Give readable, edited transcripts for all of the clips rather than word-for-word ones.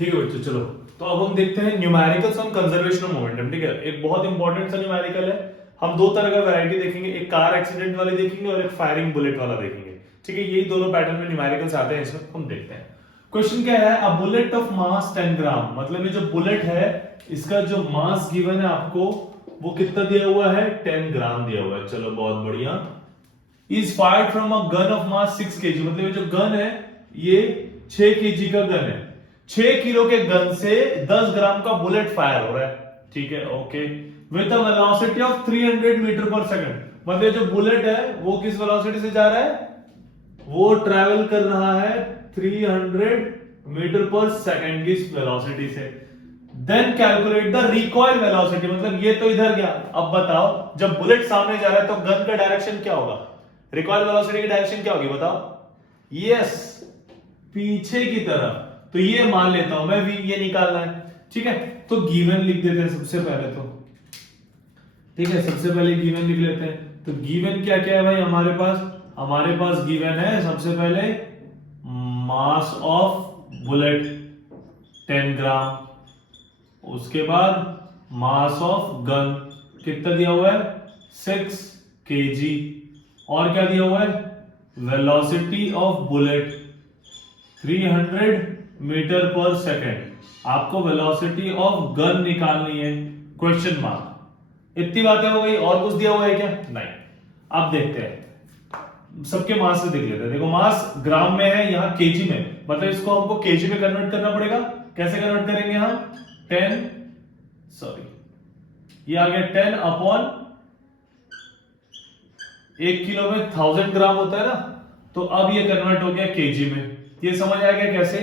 ठीक है बच्चों, चलो तो अब हम देखते हैं numericals on conservation of momentum. ठीक है, एक बहुत इंपॉर्टेंट सा न्यूमेरिकल है। हम दो तरह का वैरायटी देखेंगे, एक कार एक्सीडेंट वाले देखेंगे और एक फायरिंग बुलेट वाला देखेंगे। ठीक है, यही दोनों पैटर्न में न्यूमेरिकल्स आते हैं, इसमें हम देखते हैं। क्वेश्चन क्या है, अ बुलेट ऑफ मास 10 ग्राम, मतलब ये जो बुलेट है इसका जो मास गिवन है आपको वो कितना दिया हुआ है, 10 ग्राम दिया हुआ है। चलो बहुत बढ़िया। Is fired from a gun of mass 6 kg, मतलब ये जो गन है ये 6 kg का गन है। 6 किलो के गन से 10 ग्राम का बुलेट फायर हो रहा है। ठीक है, okay. With a velocity of 300 metre per second, मतलब जो बुलेट है वो किस वेलोसिटी से जा रहा है, वो ट्रैवल कर रहा है 300 मीटर पर सेकंड की वेलोसिटी से। Then calculate the recoil velocity, मतलब ये तो इधर गया, अब बताओ जब बुलेट सामने जा रहा है तो गन का डायरेक्शन क्या होगा, रिकॉइल वेलोसिटी की डायरेक्शन क्या होगी बताओ। यस, पीछे की तरफ। तो ये मान लेता हूं मैं, ये निकालना है। ठीक है, तो गिवन लिख देते हैं सबसे पहले तो। ठीक है, सबसे पहले गिवन लिख लेते हैं। तो गिवन क्या क्या है भाई हमारे पास, हमारे पास गिवन है सबसे पहले मास ऑफ बुलेट 10 ग्राम, उसके बाद मास ऑफ गन कितना दिया हुआ है 6 kg, और क्या दिया हुआ है velocity of bullet 300 metre per second. आपको वेलोसिटी ऑफ गन निकालनी है, क्वेश्चन मार्क। इतनी बातें हो गई, और कुछ दिया हुआ है क्या, नहीं। अब देखते हैं, सबके मास से देख लेते हैं। देखो मास ग्राम में है, यहाँ केजी में, मतलब इसको हमको केजी में कन्वर्ट करना पड़ेगा। कैसे कन्वर्ट करेंगे हम, 10 सॉरी ये आ गया 10 अपॉन 1 किलो में 1000 ग्राम होता है ना, तो अब ये कन्वर्ट हो गया केजी में। ये समझ आ गया कैसे,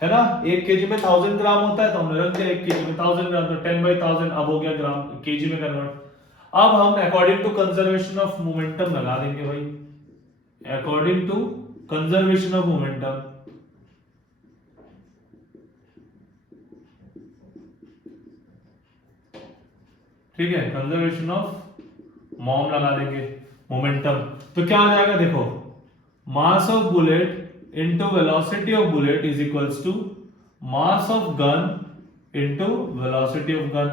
है ना। 1 केजी में 1000 ग्राम होता है, तो हमने रख दिया 1 केजी में 1000 ग्राम, तो 10/1000 अब हो गया ग्राम केजी में कन्वर्ट। अब हम according to conservation of momentum लगा देंगे भाई, according to conservation of momentum. ठीक है, कंजर्वेशन ऑफ मॉम लगा देंगे, मोमेंटम। तो क्या आ जाएगा देखो, mass of bullet into velocity of bullet is equals to mass of gun into velocity of gun.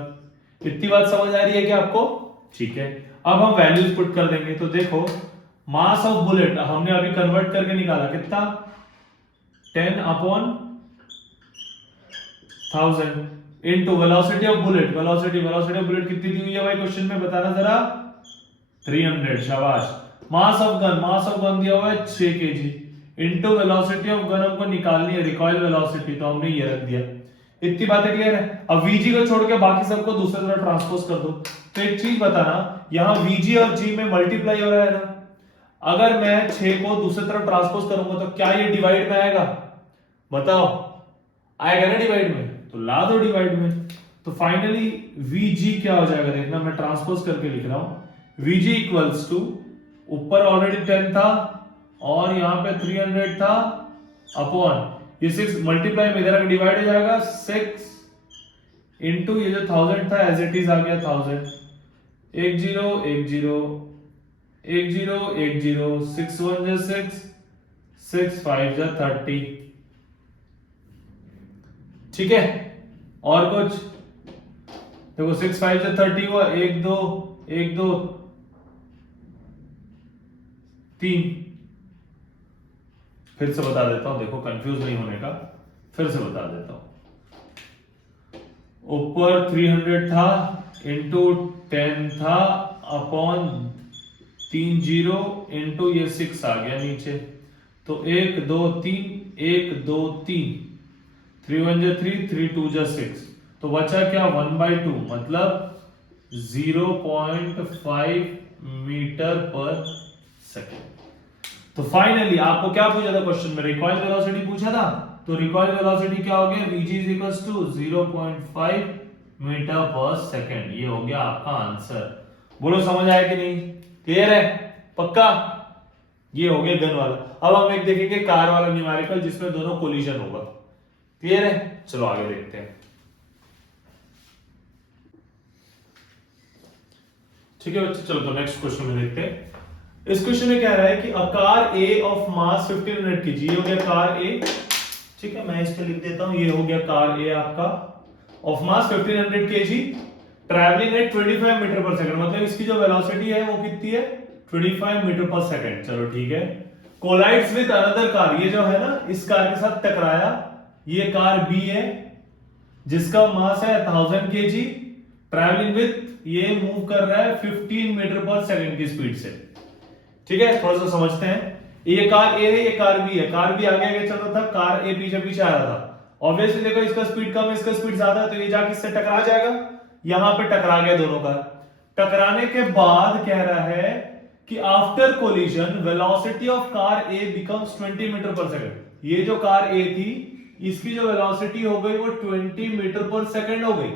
इतनी बात समझ आ रही है क्या आपको, ठीक है। अब हम वैल्यूज पुट कर देंगे। तो देखो मास ऑफ बुलेट हमने अभी कन्वर्ट करके निकाला कितना, 10 upon 1000 into velocity of bullet, velocity of bullet कितनी दी हुई है भाई क्वेश्चन में, बताना जरा, 300, शाबाश। मास ऑफ गन दिया हुआ है 6 kg, into velocity of gun हमको निकालनी है रिकॉइल वेलोसिटी, तो हमने ये रख दिया। इतनी बातें क्लियर है। अब वीजी को छोड़ के बाकी सबको दूसरी तरफ ट्रांसपोज कर दो। तो एक चीज बताना, यहां वीजी और जी में मल्टीप्लाई हो रहा है ना, अगर मैं 6 को दूसरी तरफ ट्रांसपोज करूंगा तो क्या ये डिवाइड में आएगा, बताओ आएगा ना डिवाइड में, तो ला दो डिवाइड में। तो फाइनली वीजी क्या हो जाएगा देखना, मैं ट्रांसपोज करके लिख रहा हूं, वीजी इक्वल्स टू, ऊपर ऑलरेडी 10 था और यहां पे 300 था, अपॉन ये 6 मल्टीप्लाई में इधर डिवाइड हो जाएगा 6 इनटू ये जो 1000 था एज इट इज आ गया 1000, 1 0 1 0 1 0 1 0, 6 1 जा 6, 6 5 जा 30। ठीक है, और कुछ देखो 6 5 जा 30 हुआ, 1 2 1 2 3। फिर से बता देता हूं, देखो कंफ्यूज नहीं होने का, फिर से बता देता हूं। ऊपर 300 था इंटू 10 था अपॉन 3 0 इंटू ये 6 आ गया नीचे, तो 1 2 3 1 2 3, 3 1 जा 3 3 2 जा 6, तो बचा क्या 1/2, मतलब 0.5 मीटर पर सेकेंड। तो फाइनली आपको क्या पूछा था क्वेश्चन में, रिकॉइल वेलोसिटी पूछा था, तो रिकॉइल वेलोसिटी क्या हो गया, vg is equals to 0.5 metre per second. ये हो गया आपका आंसर। बोलो समझ आया कि नहीं, क्लियर है, पक्का। ये हो गया गन वाला। अब हम एक देखेंगे कार वाला न्यूमेरिकल जिसमें दोनों कोलिजन होगा, क्लियर है। चलो आगे देखते हैं। ठीक है बच्चे, चलो तो नेक्स्ट क्वेश्चन में देखते हैं। इस क्वेश्चन में कह रहा है कि a car A of mass 1500 kg, ये हो गया कार ए, ठीक है, मैं इस पे लिख देता हूं, ये हो गया कार ए आपका of mass 1500 kg travelling at 25 metre per second, मतलब इसकी जो वेलोसिटी है वो कितनी है 25 मीटर पर सेकंड। चलो ठीक है। कोलाइड्स विद अनदर कार, ये जो है ना इस कार के साथ टकराया, ये कार बी है जिसका मास है 1000 kg, ट्रैवलिंग विद, ये मूव कर रहा है 15 मीटर पर सेकंड की स्पीड से। ठीक है, थोड़ा सा समझते हैं। ये कार ए है, ये कार बी है, कार बी आगे आगे चल रहा था, कार ए पीछे पीछे आ रहा था। ऑब्वियसली देखो इसका स्पीड कम है, इसका स्पीड ज्यादा है, तो ये जाके इससे टकरा जाएगा, यहां पे टकरा गया दोनों का। टकराने के बाद कह रहा है कि after collision velocity of car A becomes 20 metre per second. ये जो कार ए थी इसकी जो वेलोसिटी हो गई वो 20 मीटर पर सेकंड हो गई।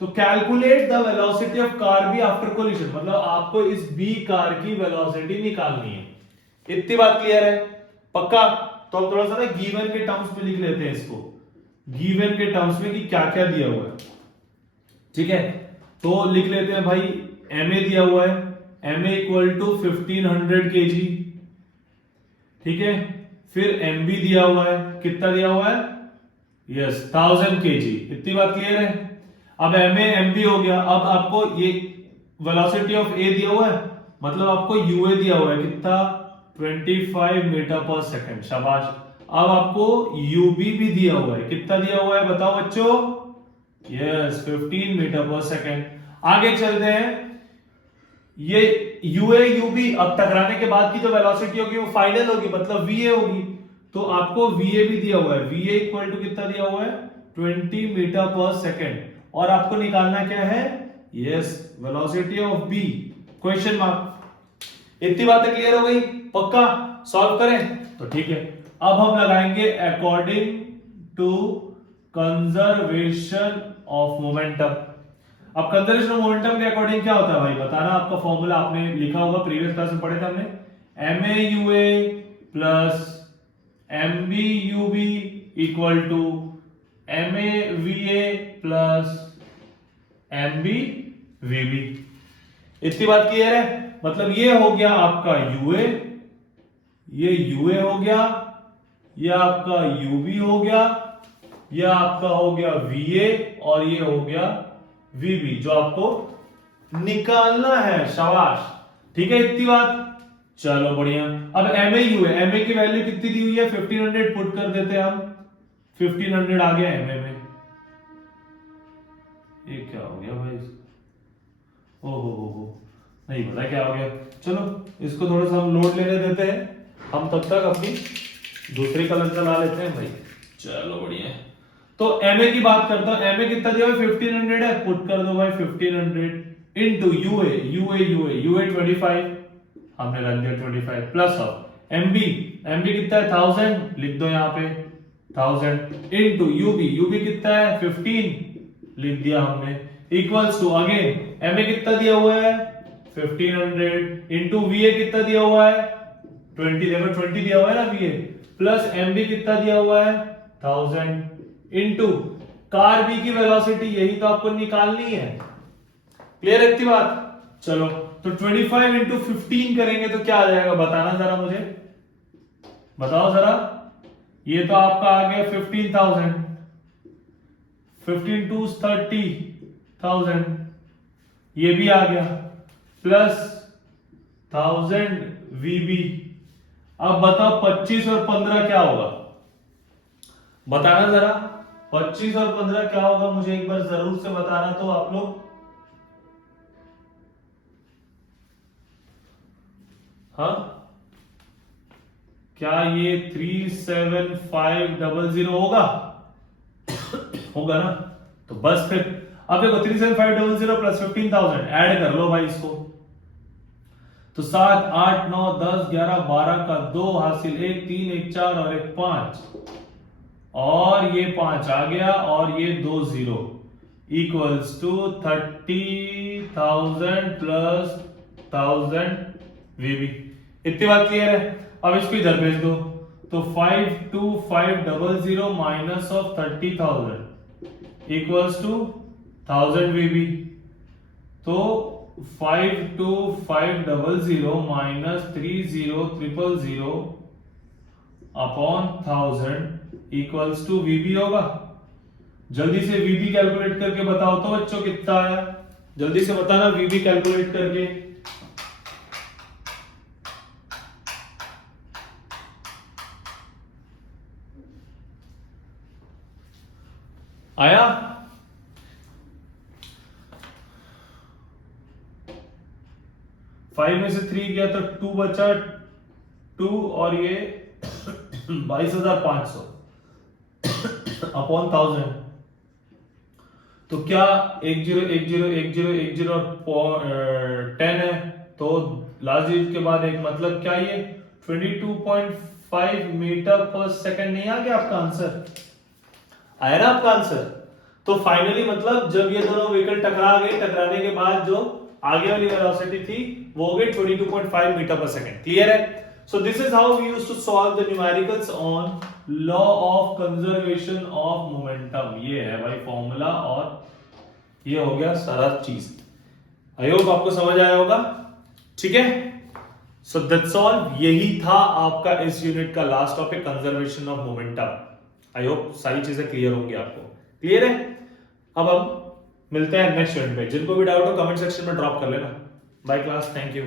तो calculate the velocity of car B after collision, मतलब आपको इस बी कार की वेलोसिटी निकालनी है। इतनी बात क्लियर है? पक्का? तो हम थोड़ा सा ना गिवन के टर्म्स में लिख लेते हैं इसको, गिवन के टर्म्स में कि क्या क्या दिया हुआ है। ठीक है, तो लिख लेते हैं भाई, एम ए दिया हुआ है, m a equal to 1500 kg। ठीक है, फिर एम बी दिया हुआ है, कितना दिया हुआ है? Yes 1000 kg। इतनी बात क्लियर है? अब एम ए एम बी हो गया, अब आपको ये वेलोसिटी ऑफ ए दिया हुआ है, मतलब आपको यूए दिया हुआ है कितना 25 मीटर पर सेकंड, शाबाश। अब आपको यूबी भी दिया हुआ है, कितना दिया हुआ है बताओ बच्चों? Yes 15 metre per second. आगे चलते हैं, ये यूए यूबी अब टकराने के बाद की जो वेलोसिटी होगी वो फाइनल होगी, मतलब वीए होगी, तो आपको वीए भी दिया हुआ है, वीए इक्वल टू कितना दिया हुआ है 20 मीटर पर सेकंड। और आपको निकालना क्या है? Yes velocity of B, question mark. इतनी बातें क्लियर हो गई? पक्का? सॉल्व करें तो ठीक है। अब हम लगाएंगे according to conservation of momentum. अब कंजर्वेशन ऑफ मोमेंटम के अकॉर्डिंग क्या होता है भाई बताना, आपका फॉर्मूला आपने लिखा होगा, प्रीवियस क्लास में पढ़े थे हमने, m a u a plus m b u b equal to m a v a plus m b v b. इतनी बात क्लियर है? मतलब ये हो गया आपका यूए, ये यूए हो गया, ये आपका यूबी हो गया, ये आपका हो गया वीए, और ये हो गया वीबी जो आपको निकालना है, शाबाश। ठीक है, इतनी बात। चलो बढ़िया। अब एम ए यू है, एम ए की वैल्यू कितनी दी हुई है 1500, पुट कर देते हैं हम, 1500 आ गया एम ए में। ये क्या हो गया भाई? ओहो नहीं पता क्या हो गया। चलो इसको थोड़ा सा हम लोड लेने देते हैं, हम तब तक अपनी दूसरी कलर चला लेते हैं भाई। चलो बढ़िया। तो एमए की बात करता हूं, एमए कितना दिया है 1500 है, पुट कर दो भाई 1500 इनटू यूए, यूए 25, हमने रख दिया 25 प्लस ऑफ एमबी, एमबी कितना है 1000, लिख दो यहाँ पे 1000 इनटू यूबी कितना है 15, लिख दिया हमने, इक्वल्स टू अगेन एमए कितना दिया हुआ है 1500 इनटू वीए कितना दिया हुआ है 20, देखो 20 दिया हुआ है ना वीए, प्लस एमबी कितना दिया हुआ है 1000 इनटू कार बी की वेलोसिटी, यही तो आपको निकालनी है। क्लियर है इतनी बात? चलो तो 25 इंटू 15 करेंगे तो क्या आ जाएगा बताना जरा मुझे, बताओ जरा। ये तो आपका आ गया 15,000, 15 टू 30,000, ये भी आ गया प्लस 1000 वीबी। अब बताओ 25 और 15 क्या होगा, बताना जरा। 25 और 15 क्या होगा मुझे एक बार जरूर से बताना तो आप लोग। हाँ क्या ये 37500 होगा? होगा ना? तो बस फिर अब देखो 37500 प्लस 15,000 ऐड कर लो भाई इसको, तो 7 8 9 10 11 12 का 2 हासिल, 1 3 1 4 और 1 5, और ये 5 आ गया और ये 2 0 इक्वल्स टू 30,000 प्लस 1000 वीबी। इतनी बात क्लियर है? अब इसको इधर भेज दो, तो 52500 माइनस ऑफ 30,000 इक्वल्स टू 1000 वीबी। तो 52500 माइनस 30,000 अपॉन 1000 इक्वल्स टू वीबी होगा। जल्दी से वीबी कैलकुलेट करके बताओ तो बच्चों कितना आया, जल्दी से बताना वीबी कैलकुलेट करके। आया? फाइव में से 3 गया तो 2 बचा, 2 और ये 22,500 अपॉन 1000। तो क्या 10101010 और 10 है, तो लास्ट डिजिट के बाद एक, मतलब क्या ये 22.5 मीटर पर सेकंड नहीं आ गया आपका आंसर? आया ना आपका आंसर? तो फाइनली मतलब जब ये दोनों व्हीकल टकरा गए, टकराने के बाद जो आगे वाली वेलोसिटी थी वो हो गई 22.5 मीटर पर सेकंड। क्लियर है? So this is how we used to solve the numericals on law of conservation of momentum. ये है भाई फॉर्मूला और ये हो गया सारा चीज। आई होप आपको समझ आया होगा। ठीक है, सो दैट्स ऑल। यही था आपका इस यूनिट का last topic, conservation of momentum. I hope सारी चीजें क्लियर होंगी आपको। क्लियर है? अब हम मिलते हैं नेक्स्ट यूनिट में। जिनको भी डाउट हो कमेंट सेक्शन में ड्रॉप कर लेना। Bye class, thank you.